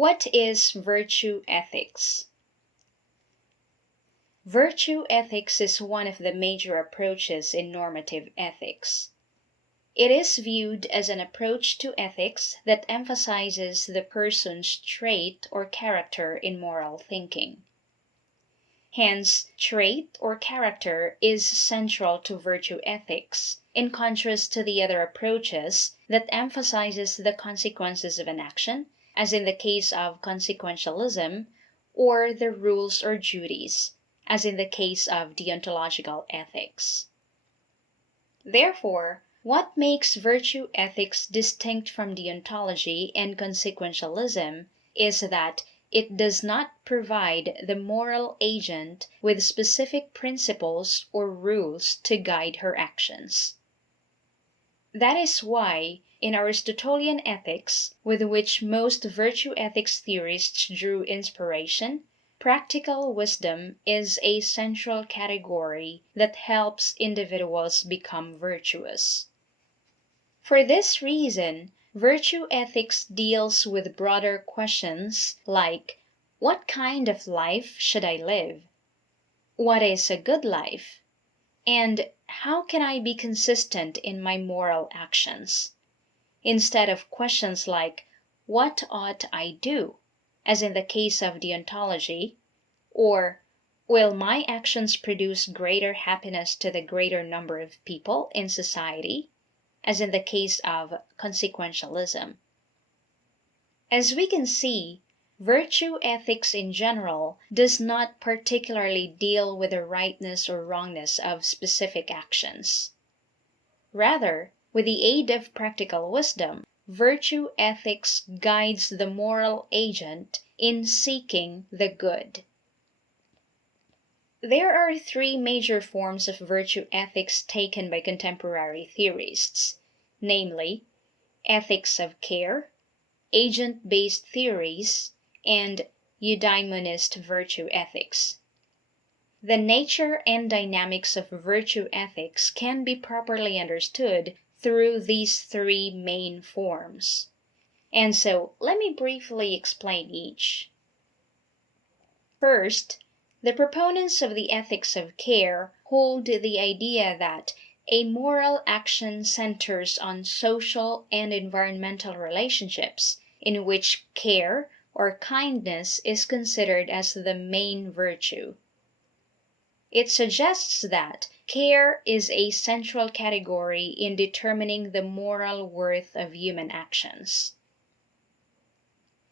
What is virtue ethics? Virtue ethics is one of the major approaches in normative ethics. It is viewed as an approach to ethics that emphasizes the person's trait or character in moral thinking. Hence, trait or character is central to virtue ethics, in contrast to the other approaches that emphasizes the consequences of an action, as in the case of consequentialism, or the rules or duties, as in the case of deontological ethics. Therefore, what makes virtue ethics distinct from deontology and consequentialism is that it does not provide the moral agent with specific principles or rules to guide her actions. That is why, in Aristotelian ethics, with which most virtue ethics theorists drew inspiration, practical wisdom is a central category that helps individuals become virtuous. For this reason, virtue ethics deals with broader questions like, what kind of life should I live? What is a good life? And how can I be consistent in my moral actions? Instead of questions like, what ought I do? As in the case of deontology, or will my actions produce greater happiness to the greater number of people in society? As in the case of consequentialism. As we can see, virtue ethics in general does not particularly deal with the rightness or wrongness of specific actions. Rather, with the aid of practical wisdom, virtue ethics guides the moral agent in seeking the good. There are three major forms of virtue ethics taken by contemporary theorists, namely, ethics of care, agent-based theories, and EUDAIMONIST virtue ethics. The nature and dynamics of virtue ethics can be properly understood through these three main forms. And so, let me briefly explain each. First, the proponents of the ethics of care hold the idea that a moral action centers on social and environmental relationships, in which care or kindness is considered as the main virtue. It suggests that care is a central category in determining the moral worth of human actions.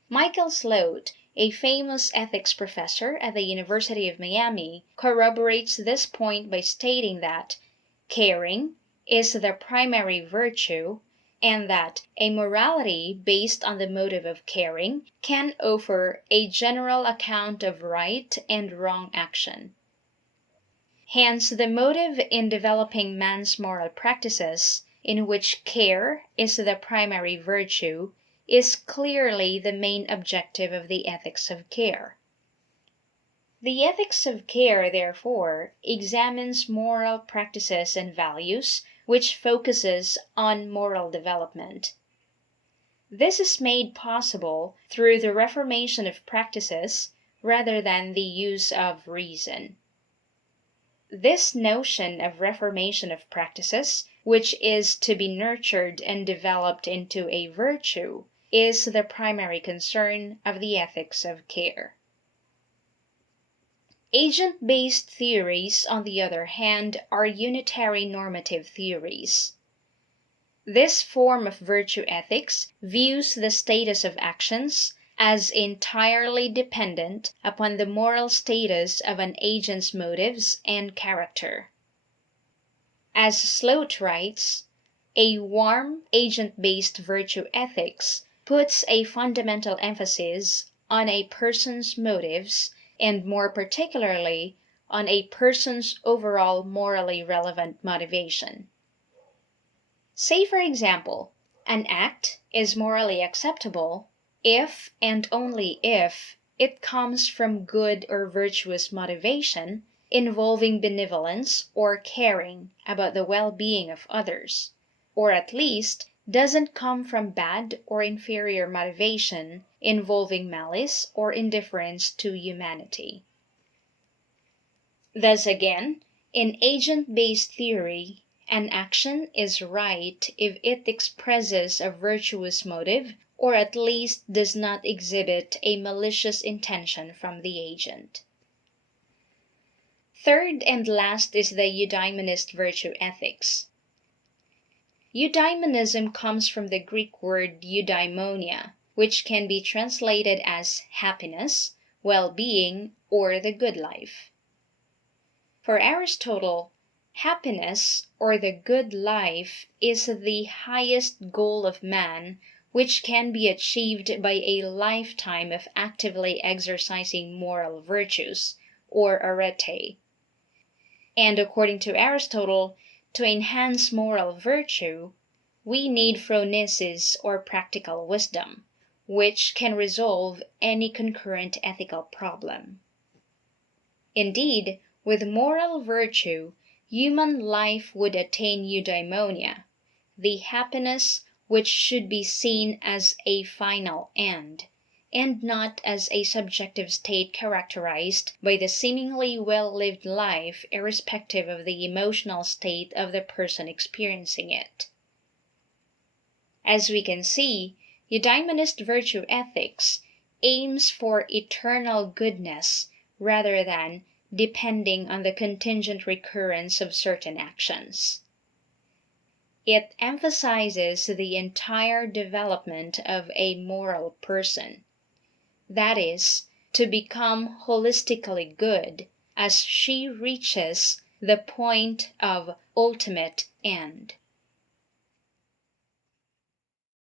Michael Sloat, a famous ethics professor at the University of Miami, corroborates this point by stating that caring is the primary virtue, and that a morality based on the motive of caring can offer a general account of right and wrong action. Hence, the motive in developing man's moral practices, in which care is the primary virtue, is clearly the main objective of the ethics of care. The ethics of care, therefore, examines moral practices and values, which focuses on moral development. This is made possible through the reformation of practices rather than the use of reason. This notion of reformation of practices, which is to be nurtured and developed into a virtue, is the primary concern of the ethics of care. Agent-based theories, on the other hand, are unitary normative theories. This form of virtue ethics views the status of actions as entirely dependent upon the moral status of an agent's motives and character. As Sloat writes, a warm, agent-based virtue ethics puts a fundamental emphasis on a person's motives, and more particularly on a person's overall morally relevant motivation. Say, for example, an act is morally acceptable if and only if it comes from good or virtuous motivation involving benevolence or caring about the well-being of others, or at least doesn't come from bad or inferior motivation involving malice or indifference to humanity. Thus again, in agent-based theory, an action is right if it expresses a virtuous motive or at least does not exhibit a malicious intention from the agent. Third and last is the Eudaimonist virtue ethics. Eudaimonism comes from the Greek word eudaimonia, which can be translated as happiness, well-being, or the good life. For Aristotle, happiness or the good life is the highest goal of man, which can be achieved by a lifetime of actively exercising moral virtues, or arete. And according to Aristotle, to enhance moral virtue, we need phronesis or practical wisdom, which can resolve any concurrent ethical problem. Indeed, with moral virtue, human life would attain eudaimonia, the happiness which should be seen as a final end, and not as a subjective state characterized by the seemingly well-lived life irrespective of the emotional state of the person experiencing it. As we can see, Eudaimonist virtue ethics aims for eternal goodness rather than depending on the contingent recurrence of certain actions. It emphasizes the entire development of a moral person, that is, to become holistically good as she reaches the point of ultimate end.